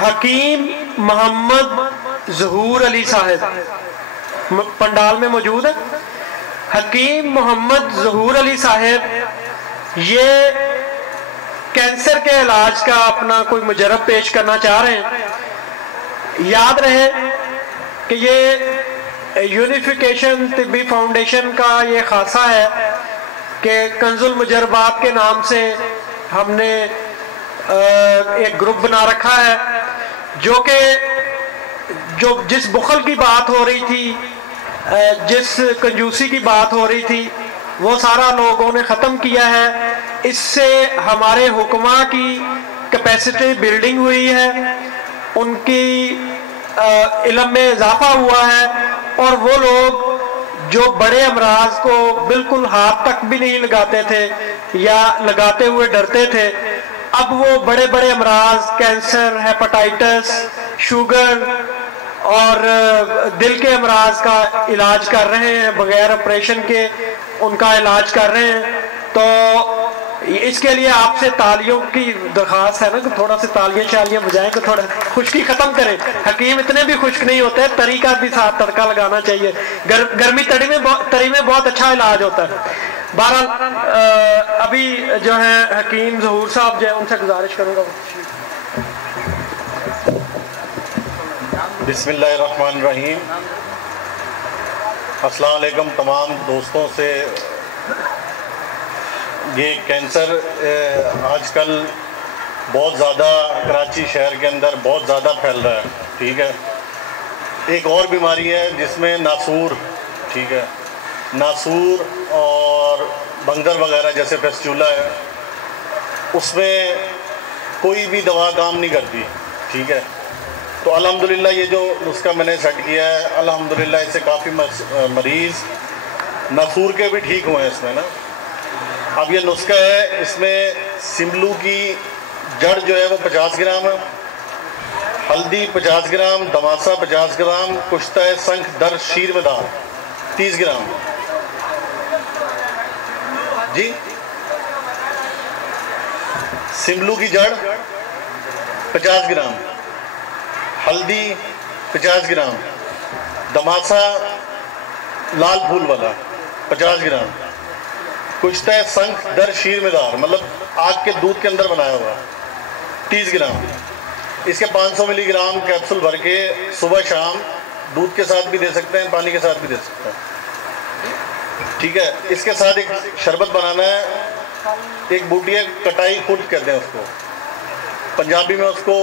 हकीम मोहम्मद ज़हूर अली साहब पंडाल में मौजूद है। हकीम मोहम्मद ज़हूर अली साहब ये कैंसर के इलाज का अपना कोई मुजरब पेश करना चाह रहे हैं। याद रहे कि ये यूनिफिकेशन तिब्बी फाउंडेशन का ये खासा है कि कंजुल मुजरबात के नाम से हमने एक ग्रुप बना रखा है, जो जिस बुखल की बात हो रही थी, जिस कंजूसी की बात हो रही थी, वो सारा लोगों ने ख़त्म किया है। इससे हमारे हुक्मा की कैपेसिटी बिल्डिंग हुई है, उनकी इल्म में इजाफा हुआ है, और वो लोग जो बड़े अमराज को बिल्कुल हाथ तक भी नहीं लगाते थे या लगाते हुए डरते थे, अब वो बड़े बड़े अमराज, कैंसर, हेपेटाइटिस, शुगर और दिल के अमराज का इलाज कर रहे हैं, बगैर ऑपरेशन के उनका इलाज कर रहे हैं। तो इसके लिए आपसे तालियों की दरख्वास्त है ना कि थोड़ा सी तालियां शालियां बजाएं, कि थोड़ा खुश्की खत्म करें। हकीम इतने भी खुश्क नहीं होते, तरी का भी साथ तड़का लगाना चाहिए। गर्मी तरी में बहुत अच्छा इलाज होता है। बहरहाल अभी जो है हकीम ज़हूर साहब जो है उनसे गुजारिश करूंगा। बिस्मिल्लाहिर्रहमानिर्रहीम। अस्सलाम वालेकुम तमाम दोस्तों से। ये कैंसर आजकल बहुत ज़्यादा कराची शहर के अंदर बहुत ज़्यादा फैल रहा है, ठीक है। एक और बीमारी है जिसमें नासूर, ठीक है, नासूर और बंगर वगैरह जैसे फेस्टुला है, उसमें कोई भी दवा काम नहीं करती, ठीक है। तो अल्हम्दुलिल्लाह ये जो नुस्खा मैंने सेट किया है, अल्हम्दुलिल्लाह इससे काफ़ी मरीज़ नासूर के भी ठीक हुए हैं इसमें ना। अब ये नुस्खा है, इसमें सिमलू की जड़ जो है वो 50 ग्राम है, हल्दी 50 ग्राम, दमासा 50 ग्राम, कुश्ता संख दर शीर मदार 30 ग्राम जी, सिमलू की जड़ 50 ग्राम, हल्दी 50 ग्राम, दमासा लाल फूल वाला 50 ग्राम, कुश्ता संख दर शीर मदार मतलब आग के दूध के अंदर बनाया हुआ 30 ग्राम। इसके 500 मिलीग्राम कैप्सूल भर के सुबह शाम दूध के साथ भी दे सकते हैं, पानी के साथ भी दे सकते हैं, ठीक है। इसके साथ एक शरबत बनाना है, एक बूटिया कटाई खुद कहते हैं उसको, पंजाबी में उसको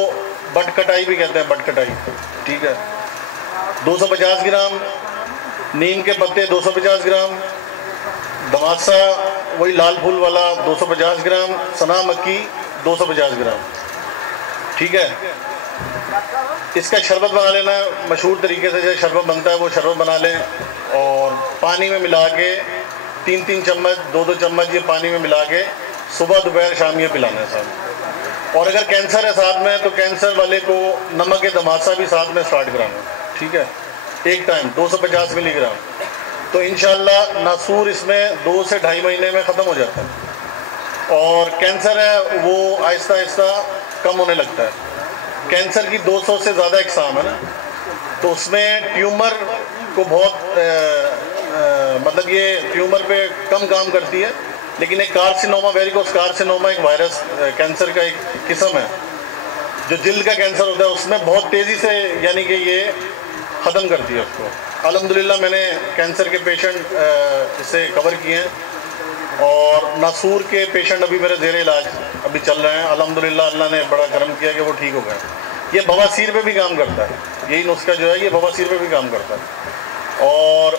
बट कटाई भी कहते हैं, बट कटाई, ठीक है। 250 ग्राम नीम के पत्ते 250 ग्राम, दमासा वही लाल फूल वाला 250 ग्राम, सना मक्की 250 ग्राम, ठीक है। इसका शरबत बना लेना, मशहूर तरीके से जैसे शरबत बनता है वो शरबत बना लें, और पानी में मिला के 3-3 चम्मच 2-2 चम्मच ये पानी में मिला के सुबह दोपहर शाम ये पिलाना है साहब। और अगर कैंसर है साथ में तो कैंसर वाले को नमक के दमासा भी साथ में स्टार्ट कराना, ठीक है, एक टाइम 250 मिलीग्राम। तो इंशाल्लाह नासूर इसमें 2 से 2.5 महीने में ख़त्म हो जाता है, और कैंसर है वो आहिस्ता आहिस्ता कम होने लगता है। कैंसर की 200 से ज़्यादा इकसाम है ना, तो उसमें ट्यूमर को बहुत मतलब ये ट्यूमर पे कम काम करती है, लेकिन एक कार्सिनोमा, वेरिकोस कार्सिनोमा एक वायरस कैंसर का एक किस्म है जो जल्द का कैंसर होता है, उसमें बहुत तेज़ी से यानी कि ये ख़त्म करती है उसको। अल्हम्दुलिल्लाह मैंने कैंसर के पेशेंट इससे कवर किए हैं, और नासूर के पेशेंट अभी मेरे ज़ेरे इलाज अभी चल रहे हैं। अल्हम्दुलिल्लाह अल्लाह ने बड़ा करम किया कि वो ठीक हो गए। ये बवासीर पे भी काम करता है, यही नुस्खा जो है ये बवासीर पे भी काम करता है। और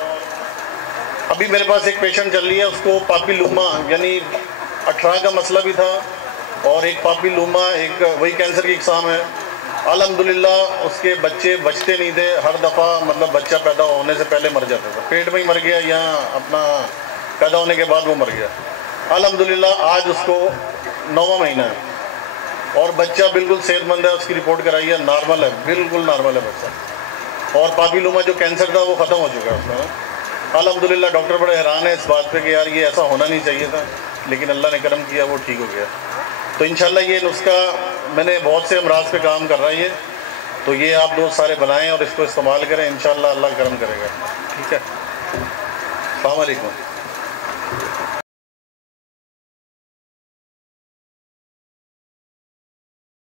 अभी मेरे पास एक पेशेंट चल रही है, उसको पापीलूमा यानी 18 का मसला भी था, और एक पापीलूमा एक वही कैंसर की इकसाम है। अल्हम्दुलिल्लाह उसके बच्चे बचते नहीं थे, हर दफ़ा मतलब बच्चा पैदा होने से पहले मर जाता था, पेट में ही मर गया या अपना पैदा होने के बाद वो मर गया। अल्हम्दुलिल्लाह आज उसको 9वां महीना है और बच्चा बिल्कुल सेहतमंद है, उसकी रिपोर्ट कराई है, नॉर्मल है, बिल्कुल नॉर्मल है बच्चा। और पापीलूमा जो कैंसर था वो ख़त्म हो चुका है उसका। अल्हम्दुलिल्लाह डॉक्टर बड़े हैरान है इस बात पे कि यार ये ऐसा होना नहीं चाहिए था, लेकिन अल्लाह ने करम किया, वो ठीक हो गया। तो इंशाल्लाह ये नुस्खा मैंने बहुत से अमराज पे काम कर रहा है ये तो ये आप दोस्त सारे बनाएं और इसको इस्तेमाल करें, इंशाअल्लाह अल्लाह करम करेगा। ठीक है, अस्सलाम वालेकुम।